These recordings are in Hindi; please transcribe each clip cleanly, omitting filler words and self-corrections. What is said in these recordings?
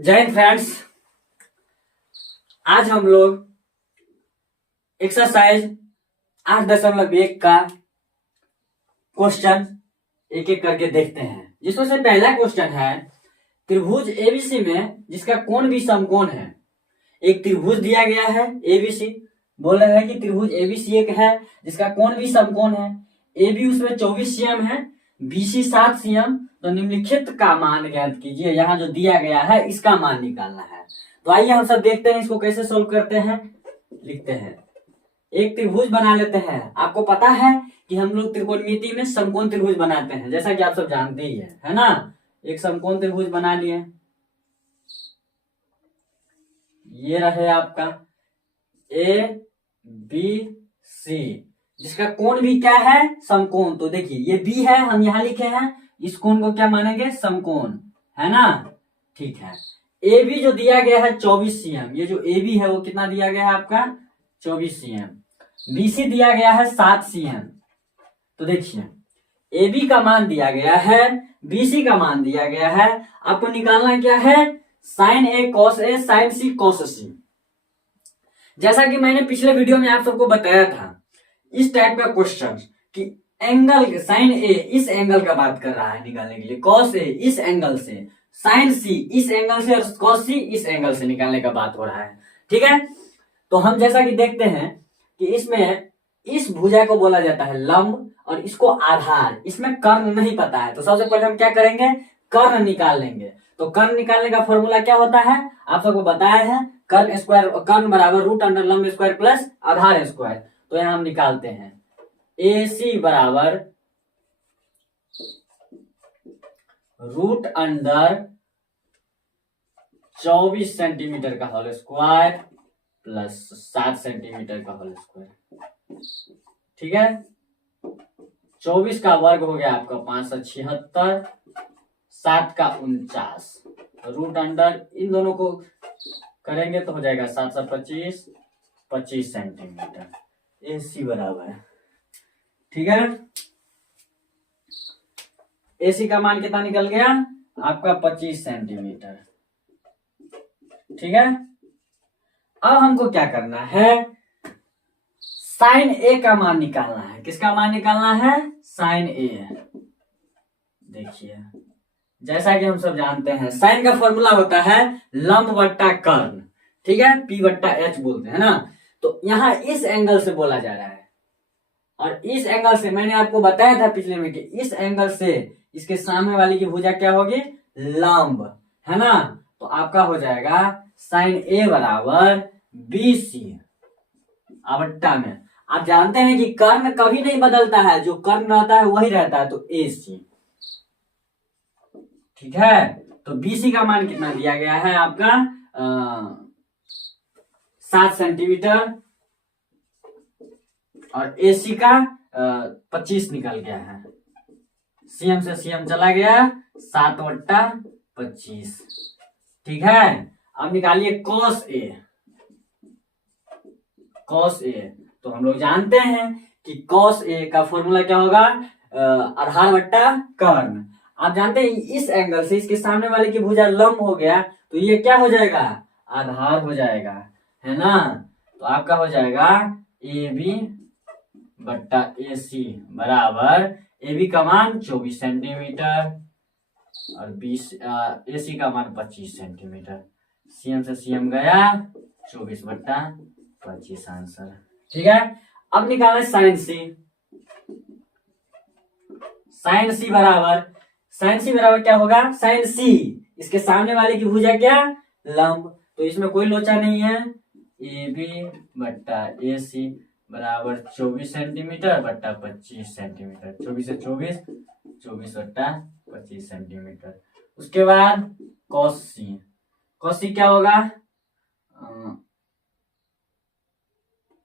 जय हिंद फ्रेंड्स। आज हम लोग एक्सरसाइज 8.1 का क्वेश्चन एक एक करके देखते हैं। जिसमें से पहला क्वेश्चन है त्रिभुज एबीसी में जिसका कोण भी समकोण है। एक त्रिभुज दिया गया है एबीसी, बोल रहे हैं कि त्रिभुज एबीसी एक है जिसका कोण भी समकोण है। एबी उसमें 24 सीएम है, बीसी 7 सीएम। तो निम्नलिखित का मान ज्ञात कीजिए। यहाँ जो दिया गया है इसका मान निकालना है। तो आइए हम सब देखते हैं इसको कैसे सोल्व करते हैं। लिखते हैं, एक त्रिभुज बना लेते हैं। आपको पता है कि हम लोग त्रिकोणमिति में समकोण त्रिभुज बनाते हैं, जैसा कि आप सब जानते ही है ना। एक समकोण त्रिभुज बना लिए, ये रहे आपका ए बी सी, जिसका कोण भी क्या है समकोण। तो देखिए ये बी है, हम यहां लिखे हैं, इस कोण को क्या मानेंगे समकोण, है ना। ठीक है, ए बी जो दिया गया है 24 सीएम, ये जो ए बी है वो कितना दिया गया है आपका 24 सीएम। बीसी दिया गया है 7 सीएम। तो देखिए ए बी का मान दिया गया है, बीसी का मान दिया गया है। आपको निकालना क्या है, sine A cos A, sign C cos सी। जैसा कि मैंने पिछले वीडियो में आप सबको बताया था, इस टाइप का क्वेश्चन कि एंगल साइन ए इस एंगल का बात कर रहा है निकालने के लिए, कॉस ए इस एंगल से, साइन सी इस एंगल से और कॉस सी इस एंगल से निकालने का बात हो रहा है। ठीक है, तो हम जैसा कि देखते हैं कि इसमें इस भुजा को बोला जाता है लंब और इसको आधार। इसमें कर्ण नहीं पता है, तो सबसे पहले हम क्या करेंगे, कर्ण निकाल लेंगे। तो कर्ण निकालने का फॉर्मूला क्या होता है आप सबको बताया है, कर्ण स्क्वायर, कर्ण बराबर रूट अंडर लंब स्क्वायर प्लस आधार स्क्वायर। तो यहां हम निकालते हैं ए सी बराबर रूट अंडर 24 सेंटीमीटर का होल स्क्वायर प्लस 7 सेंटीमीटर का होल स्क्वायर। ठीक है, 24 का वर्ग हो गया आपका 576, 7 का 49, रूट अंडर इन दोनों को करेंगे तो हो जाएगा 725, 25 सेंटीमीटर। ए सी बराबर है, ठीक है, ए सी का मान कितना निकल गया आपका 25 सेंटीमीटर। ठीक है, अब हमको क्या करना है, साइन ए का मान निकालना है। किसका मान निकालना है, साइन ए। देखिए जैसा कि हम सब जानते हैं साइन का फॉर्मूला होता है लंब बट्टा कर्ण, ठीक है, पी बट्टा एच बोलते हैं ना। तो यहां इस एंगल से बोला जा रहा है और इस एंगल से मैंने आपको बताया था पिछले में कि इस एंगल से इसके सामने वाली की भुजा क्या होगी, लंब, है ना। तो आपका हो जाएगा साइन ए बराबर बी सी आवट्टा में। आप जानते हैं कि कर्ण कभी नहीं बदलता है, जो कर्ण रहता है वही रहता है, तो ए सी। ठीक है, तो बीसी का मान कितना दिया गया है आपका 7 सेंटीमीटर और एसी का 25 निकल गया है। सीएम से सीएम चला गया, 7/25। ठीक है, अब निकालिए कॉस ए। कॉस ए तो हम लोग जानते हैं कि कॉस ए का फॉर्मूला क्या होगा, आधार बट्टा कर्ण। आप जानते हैं इस एंगल से इसके सामने वाले की भुजा लंब हो गया, तो ये क्या हो जाएगा, आधार हो जाएगा, है ना। तो आपका हो जाएगा ए बी बट्टा ए सी बराबर, ए बी का मान 24 सेंटीमीटर और ए सी का मान 25 सेंटीमीटर। सीएम से सीएम गया, 24/25 आंसर। ठीक है, अब निकालें साइन सी। साइन सी बराबर, साइन सी बराबर क्या होगा, साइन सी इसके सामने वाले की भुजा क्या, लंब, तो इसमें कोई लोचा नहीं है। ए बी बट्टा ए सी बराबर 24 सेंटीमीटर बट्टा 25 सेंटीमीटर। 24 से 24, 24/25 सेंटीमीटर। उसके बाद कॉस सी, कॉस सी क्या होगा,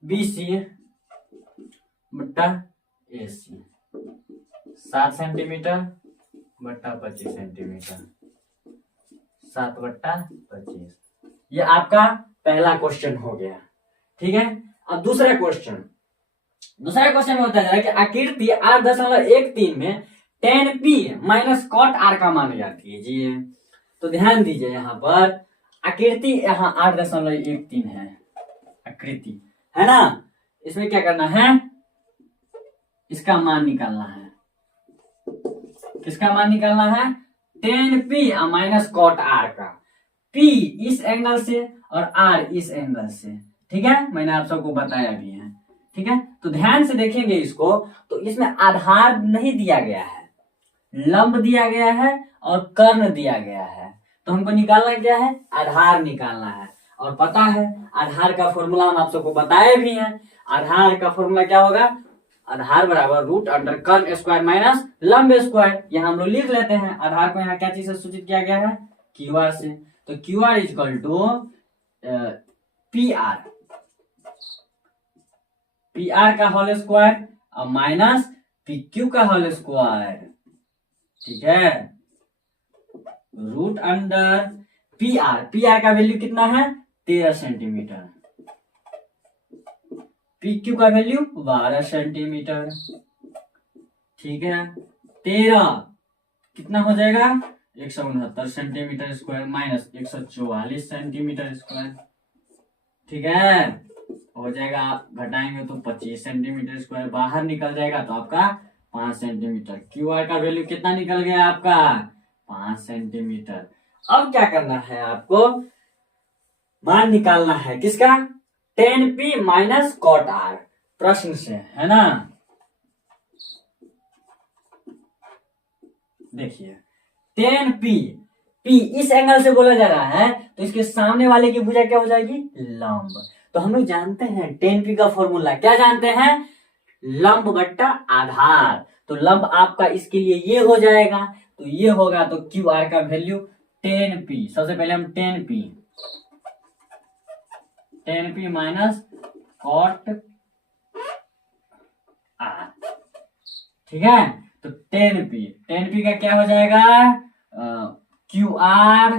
बी सी बट्टा ए सी, 7 सेंटीमीटर बट्टा 25 सेंटीमीटर, 7/25। ये आपका पहला क्वेश्चन हो गया। ठीक है, अब दूसरा क्वेश्चन में होता है कि आकृति 8.13 में tan p minus cot r का मान ज्ञात कीजिए। तो ध्यान दीजिए यहाँ पर आकृति यहाँ 8.13 है, आकृति है ना। इसमें क्या करना है, इसका मान निकालना है। किसका मान निकालना है, tan P minus cot R का। P इस एंगल से और R इस एंगल से, ठीक है, मैंने आप सबको बताया भी है, ठीक है। तो ध्यान से देखेंगे इसको, तो इसमें आधार नहीं दिया गया है, लंब दिया गया है और कर्ण दिया गया है। तो हमको निकालना क्या है, आधार निकालना है। और पता है आधार का फॉर्मूला हम आप सबको बताए भी हैं। आधार का फॉर्मूला क्या होगा, आधार बराबर रूट अंडर कर्ण स्क्वायर माइनस लंब स्क्वायर। यहाँ हम लोग लिख लेते हैं। आधार को यहाँ क्या चीज से सूचित किया गया है, क्यू आर से। तो Q R is equal to P R, P R का होल स्क्वायर और माइनस पी क्यू का होल स्क्वायर, ठीक है, रूट अंडर पी आर का वैल्यू कितना है 13 सेंटीमीटर, पी क्यू का वैल्यू 12 सेंटीमीटर, ठीक है। 13 कितना हो जाएगा 169 centimetre square minus 144 centimetre square, ठीक है, हो जाएगा। घटाएंगे तो 25 सेंटीमीटर स्क्वायर, बाहर निकल जाएगा तो आपका 5 सेंटीमीटर। क्यू आर का वैल्यू कितना निकल गया आपका 5 सेंटीमीटर। अब क्या करना है, आपको मान निकालना है किसका, tan P minus cot R, प्रश्न से, है ना। देखिए tan P इस एंगल से बोला जा रहा है, तो इसके सामने वाले की भुजा क्या हो जाएगी, लंब। तो हम लोग जानते हैं tan P का फॉर्मूला, क्या जानते हैं, लंब बट्टा आधार। तो लंब आपका इसके लिए ये हो जाएगा, तो ये होगा, तो क्यू आर का वैल्यू tan P, सबसे पहले हम tan P minus cot R, ठीक है। तो tan P का क्या हो जाएगा, क्यू आर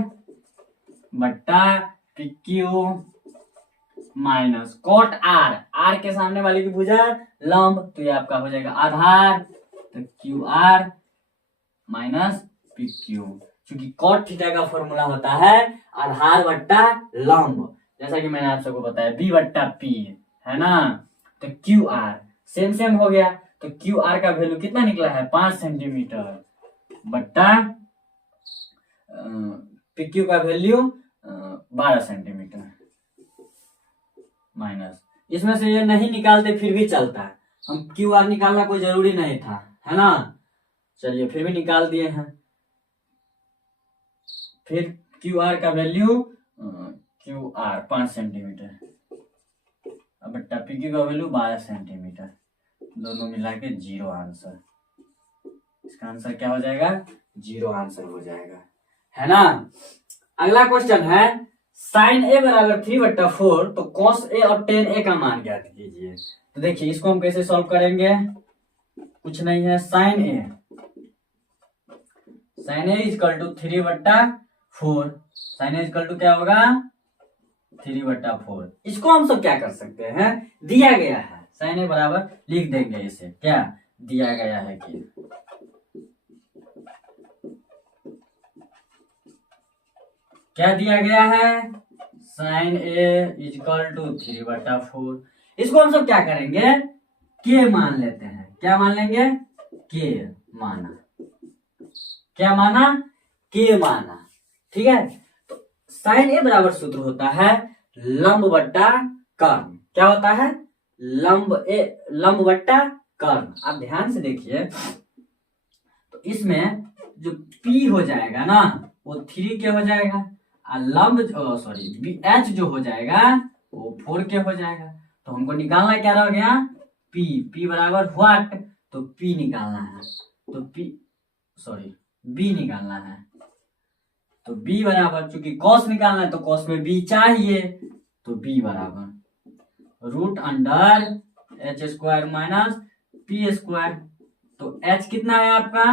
बट्टा P Q minus cot R के सामने वाले की भुजा लंब, तो ये आपका हो जाएगा आधार। तो Q are minus P Q, क्योंकि कॉट थीटा का फॉर्मूला होता है आधार बट्टा लंब, जैसा कि मैंने आप सबको बताया बी बट्टा पी, है ना। तो क्यू आर सेम हो गया, तो क्यू आर का वैल्यू कितना निकला है 5 सेंटीमीटर बट्टा पी क्यू का वैल्यू 12 सेंटीमीटर माइनस, इसमें से ये नहीं निकालते फिर भी चलता है, हम क्यू आर निकालना कोई जरूरी नहीं था, है ना। चलिए फिर भी निकाल दिए हैं। फिर क्यू आर का वैल्यू क्यू आर 5 सेंटीमीटर बट्टा पी क्यू का वैल्यू 12 सेंटीमीटर, दोनों मिला के 0 आंसर। इसका आंसर क्या हो जाएगा, 0 आंसर हो जाएगा, है ना। अगला क्वेश्चन है साइन ए बराबर 3/4, तो कॉस ए और टेन ए का मान ज्ञात कीजिए। तो देखिए इसको हम कैसे सॉल्व करेंगे, कुछ नहीं है, sine A equal to 3/4, sine A equal to क्या होगा 3/4। इसको हम सब क्या कर सकते हैं, दिया गया है साइन ए बराबर, लिख देंगे इसे, क्या दिया गया है कि क्या दिया गया है, साइन ए इक्वल टू 3/4। इसको हम सब क्या करेंगे, के मान लेते हैं, क्या मान लेंगे, के माना, क्या माना, के माना, ठीक है। तो साइन ए बराबर सूत्र होता है लंब बट्टा कर्ण, क्या होता है, लंब बट्टा कर्ण। आप ध्यान से देखिए, तो इसमें जो P हो जाएगा ना वो 3 के हो जाएगा, और लंब एच जो हो जाएगा वो 4 के हो जाएगा। तो हमको निकालना क्या रह गया, P बराबर व्हाट, तो P निकालना है, तो B निकालना है। तो B बराबर, चूंकि कॉस निकालना है तो कॉस में B चाहिए, तो B बराबर root under h² minus P²। तो h कितना है आपका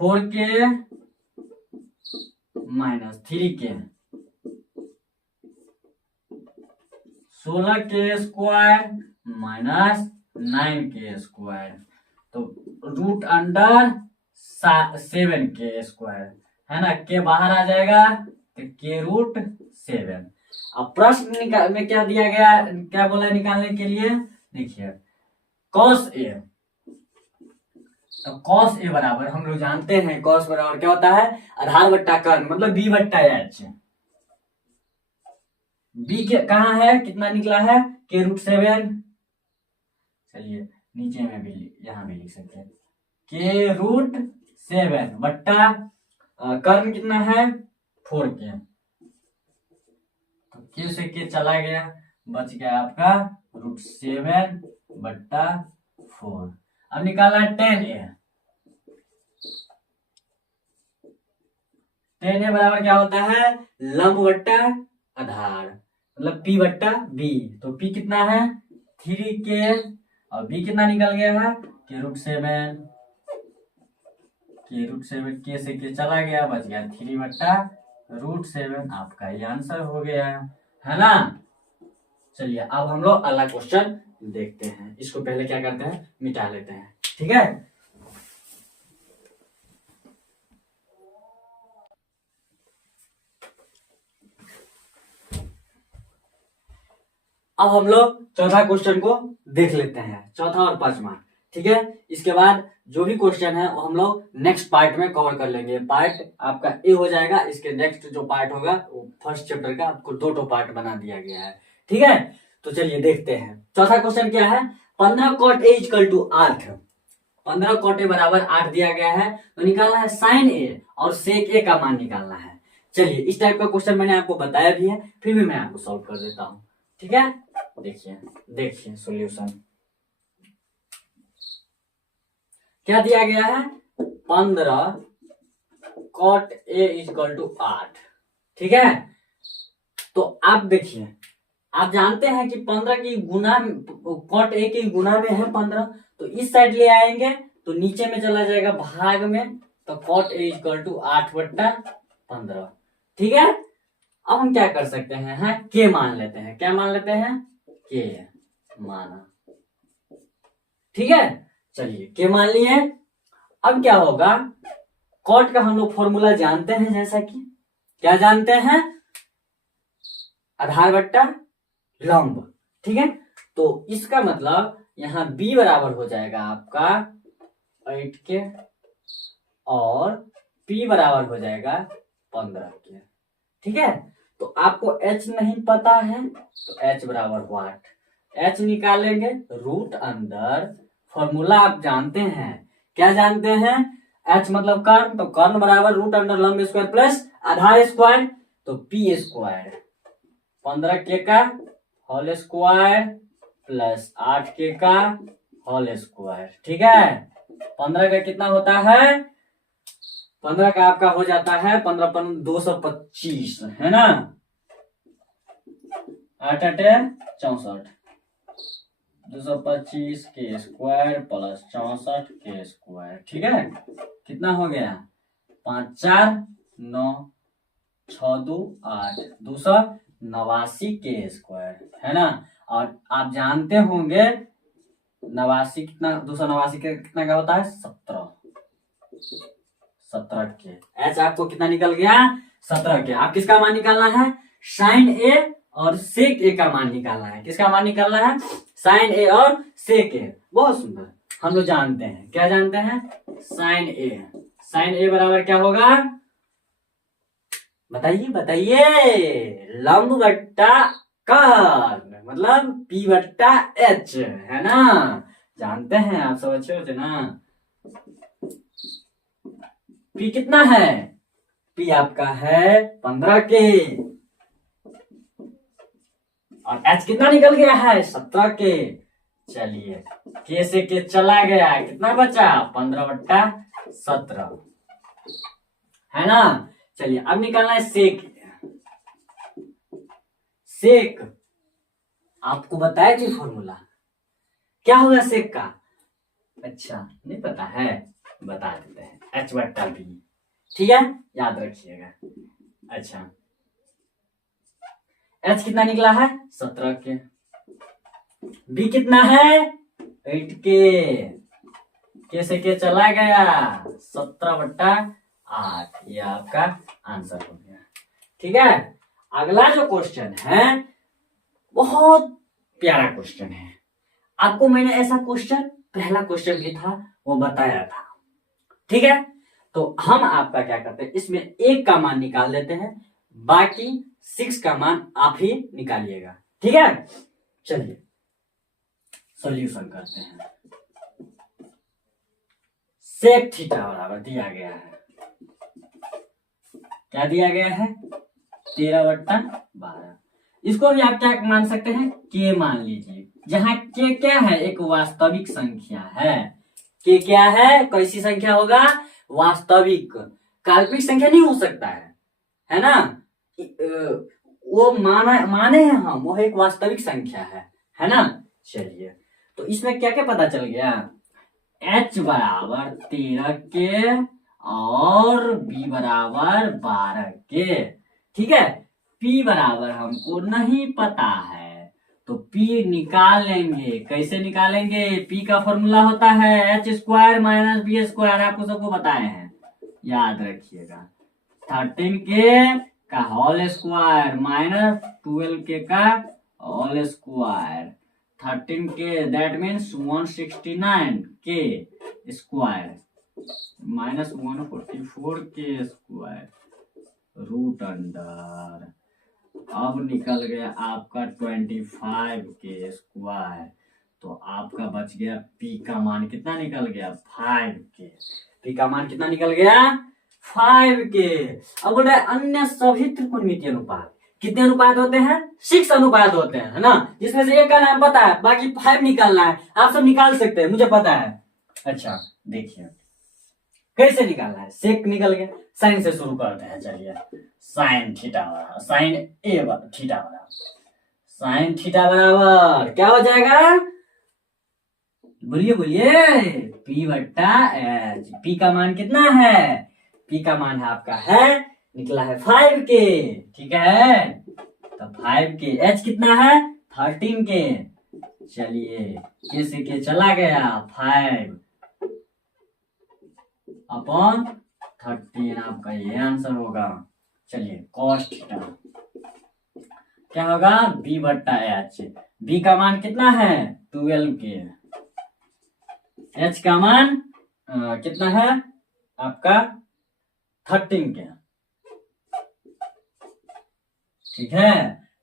4 के माइनस 3 के, 16 के स्क्वायर माइनस 9 के स्क्वायर, तो रूट अंडर 7 के स्क्वायर, है ना, के बाहर आ जाएगा तो k√7। अब प्रश्न में क्या दिया गया, क्या बोला है निकालने के लिए, देखिए cos a। तो cos a बराबर हम लोग जानते हैं cos बराबर क्या होता है, आधार बट्टा कर्ण, मतलब b/h। b के कहाँ है, कितना निकला है, k√7। चलिए नीचे में भी यहाँ भी लिख सकते हैं k√7 बट्टा कर्ण कितना है 4k। तो k से k चला गया, बच गया आपका √7/4। अब निकाला tan a। tan a बराबर क्या होता है, लंब बट्टा आधार, मतलब p/b। तो p कितना है 3k, और b कितना निकल गया है k√7। k से k चला गया, बच गया 3/√7। आपका ये आंसर हो गया है ना। चलिए अब हम लोग अगला क्वेश्चन देखते हैं। इसको पहले क्या करते हैं, मिटा लेते हैं, ठीक है। अब हम लोग चौथा क्वेश्चन को देख लेते हैं, चौथा और पांचवा, ठीक है। इसके बाद जो भी क्वेश्चन है वो हम लोग नेक्स्ट पार्ट में कवर कर लेंगे। पार्ट आपका ए हो जाएगा, इसके नेक्स्ट जो पार्ट होगा वो फर्स्ट चैप्टर का आपको 2 पार्ट बना दिया गया है, ठीक है। तो चलिए देखते हैं चौथा क्वेश्चन क्या है। 15 cot a = 8। 15 cot a बराबर 8 दिया गया है, तो निकालना है sin a और sec a का मान निकालना है। चलिए इस टाइप का क्वेश्चन मैंने आपको बताया भी है, फिर भी मैं आपको सॉल्व कर देता हूँ, ठीक है। देखिए सॉल्यूशन क्या दिया गया है, 15 cot a = 8, ठीक है। तो आप देखिए, आप जानते हैं कि 15 की गुना cot a की गुना में है 15, तो इस साइड ले आएंगे तो नीचे में चला जाएगा भाग में, तो cot a = 8/15, ठीक है। अब हम क्या कर सकते हैं, k मान लेते हैं। क्या मान लेते हैं, k माना, ठीक है। चलिए k मान लिए। अब क्या होगा, cot का हम लोग फॉर्मूला जानते हैं, जैसा कि क्या जानते हैं, आधार बट्टा लंब, ठीक है। तो इसका मतलब यहाँ b बराबर हो जाएगा आपका 8k और p बराबर हो जाएगा 15k, ठीक है। तो आपको h नहीं पता है, तो h बराबर व्हाट, h निकालेंगे रूट अंदर, फॉर्मूला आप जानते हैं, क्या जानते हैं, h मतलब कर्ण, तो कर्ण बराबर रूट अंडर लंब स्क्वायर प्लस आधार स्क्वायर, तो p स्क्वायर 15k का होल स्क्वायर प्लस 8k का होल स्क्वायर, ठीक है। 15 का कितना होता है, 15 का आपका हो जाता है 15 225, है ना, 8 8 64, 225 के स्क्वायर प्लस 64 के स्क्वायर, ठीक है। कितना हो गया, 5 4 9 6 2 8, 289 के स्क्वायर, है ना। और आप जानते होंगे 89 कितना, 289 के कितना का होता है 17 के। एच आपको कितना निकल गया, 17 के। आप किसका मान निकालना है, साइन ए और सेक ए का मान निकालना है। किसका मान निकालना है, साइन ए और सेक ए। बहुत सुंदर, हम लोग जानते हैं, क्या जानते हैं, साइन ए। साइन ए बराबर क्या होगा, बताइए बताइए, लंब बट्टा कर्ण, मतलब p/h, है ना। जानते हैं आप सब अच्छे होते ना। p कितना है, p आपका है 15 के, और h कितना निकल गया है 17 के। चलिए k से k चला गया, कितना बचा 15/17, है ना। चलिए अब निकालना है सेक। सेक आपको बताया कि फॉर्मूला क्या होगा सेक का, अच्छा नहीं पता है, बता देते हैं, h/b, ठीक है, याद रखिएगा। अच्छा h कितना निकला है 17 के, b कितना है 8 के, k से k चला गया 17/8, 8। ये आपका आंसर हो गया। ठीक है, अगला जो क्वेश्चन है बहुत प्यारा क्वेश्चन है। आपको मैंने ऐसा क्वेश्चन पहला क्वेश्चन भी था वो बताया था। ठीक है, तो हम आपका क्या करते हैं, इसमें 1 का मान निकाल देते हैं, बाकी 6 का मान आप ही निकालिएगा। ठीक है, चलिए सॉल्यूशन करते हैं। सेक थीटा बराबर दिया गया है, क्या दिया गया है, 13/12। इसको भी आप क्या मान सकते हैं, के मान लीजिए, जहां के क्या है, एक वास्तविक संख्या है। के क्या है, कैसी संख्या होगा, वास्तविक, काल्पनिक संख्या नहीं हो सकता है ना। वो माने हैं हम, वो एक वास्तविक संख्या है ना। चलिए, तो इसमें क्या क्या पता चल गया, h बराबर 13 के और b बराबर 12 के। ठीक है, p बराबर हमको नहीं पता है, तो p निकाल लेंगे। कैसे निकालेंगे, p का फॉर्मूला होता है h² - b², आपको सबको बताए हैं, याद रखिएगा। 13 के का होल स्क्वायर माइनस 12 के का होल स्क्वायर, 13 के दैट मीन्स 169 के स्क्वायर माइनस 144 के स्क्वायर रूट अंडर, अब निकल गया आपका 25 के स्क्वायर। तो आपका बच गया p का मान कितना निकल गया, 5 के। p का मान कितना निकल गया, 5 के। अब बोल रहा है अन्य सभी त्रिकोणमितीय अनुपात कितने अनुपात होते हैं, 6 अनुपात होते हैं, है ना, जिसमें से एक का नाम पता है, बाकी 5 निकालना है। आप सब निकाल सकते हैं, मुझे पता है। अच्छा देखिए कैसे निकालना है, सेक निकल गया, साइन से शुरू करते हैं। चलिए, साइन थीटा बराबर साइन ए थीटा बराबर साइन थीटा बराबर क्या हो जाएगा, बोलिए बोलिए, p/h। p का मान कितना है, p का मान है आपका है, निकला है 5 के। ठीक है, तो 5 के, h कितना है 13 के। चलिए, के से के चला गया, 5 अपॉन 13, आपका ये आंसर होगा। चलिए, cos थीटा क्या होगा, b/h। b का मान कितना है 12 के, h का मान कितना है आपका 13 के। ठीक है,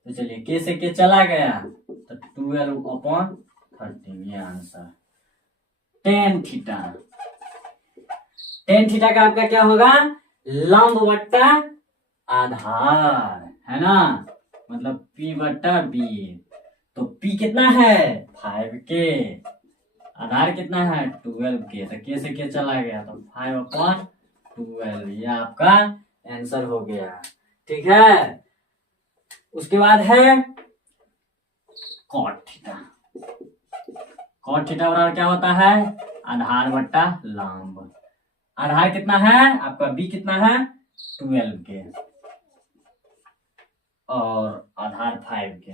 तो चलिए के से के चला गया, तो 12/13, ये answer. tan theta, tan theta का आपका क्या होगा, लंब बट्टा आधार, है ना, मतलब p/b। तो p कितना है 5 के, आधार कितना है 12 के, तो के से के चला गया, तो 5/12, ये आपका आंसर हो गया। ठीक है, उसके बाद है cot थीटा। cot थीटा बराबर क्या होता है, आधार बट्टा लंब। आधार कितना है आपका, b कितना है 12 के, और आधार 5 के,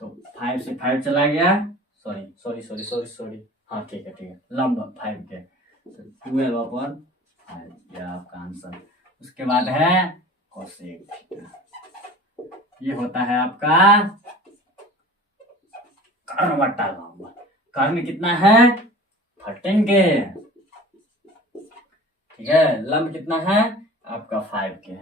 तो 5 से 5 चला गया, सॉरी, हाँ ठीक है, लंब 5 के, तो 12/5, यह आपका आंसर। उसके बाद है कोसेक थीटा, ये होता है आपका कर्ण बट्टा लंब। कर्ण कितना है 13 के, ठीक है, लंब कितना है आपका 5 के।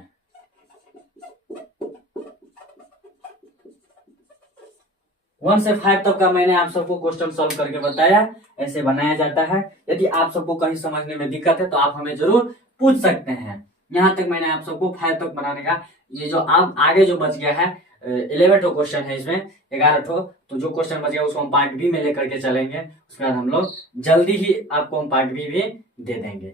वन से 5 तक का मैंने आप सबको क्वेश्चन सॉल्व करके बताया, ऐसे बनाया जाता है। यदि आप सबको कहीं समझने में दिक्कत है तो आप हमें जरूर पूछ सकते हैं। यहाँ तक मैंने आप सबको 5 तक बनाने का, ये जो आप आगे जो बच गया है 11 क्वेश्चन है, इसमें 11 तो जो क्वेश्चन बच गया उसको हम पार्ट बी में लेकर के चलेंगे। उसके बाद हम लोग जल्दी ही आपको हम पार्ट बी भी दे देंगे।